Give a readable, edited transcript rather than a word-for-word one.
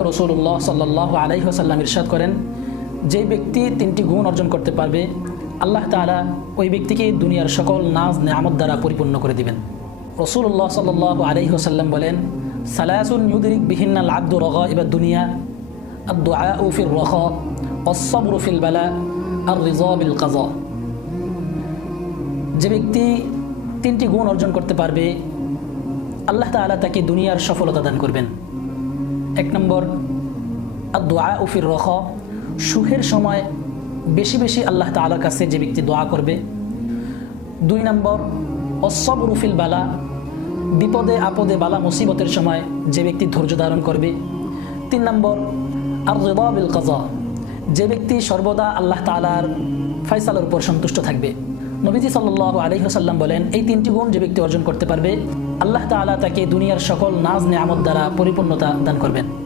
রাসূলুল্লাহ সাল্লাল্লাহু আলাইহি ওয়াসাল্লাম ইরশাদ করেন, যে ব্যক্তি তিনটি গুণ অর্জন করতে পারবে আল্লাহ তাআলা ওই ব্যক্তিকে দুনিয়ার সকল নাজ নেয়ামত দ্বারা পরিপূর্ণ করে দিবেন। রাসূলুল্লাহ সাল্লাল্লাহু আলাইহি ওয়াসাল্লাম বলেন, সালাসুন ইউদরিক বিহিন্নাল আবদু রাগাইবাদ দুনিয়া আদ-দুআউ ফির রাখা ওয়াস-সাবরু ফিল বালা আর-রিযা বিল কাযা। যে ব্যক্তি তিনটি গুণ অর্জন করতে পারবে আল্লাহ তাআলা তাকে দুনিয়ার সফলতা দান করবেন। এক নম্বর, আদ-দুআউ ফির রাখা, সুখের সময় বেশি বেশি আল্লাহ তাআলার কাছে যে ব্যক্তি দোয়া করবে। দুই নম্বর, ওয়াস-সাবরু ফিল বালা, বিপদে আপদে বালা মুসিবতের সময় যে ব্যক্তি ধৈর্য ধারণ করবে। তিন নম্বর, আর-রিযা বিল কাযা, যে ব্যক্তি সর্বদা আল্লাহ তাআলার ফয়সালার উপর সন্তুষ্ট থাকবে। নবীজি সাল্লাল্লাহু আলাইহি ওয়াসাল্লাম বলেন, এই তিনটি গুণ যে ব্যক্তি অর্জন করতে পারবে আল্লাহ তাআলা তাকে দুনিয়ার সকল নাজ নেয়ামত দ্বারা পরিপূর্ণতা দান করবেন।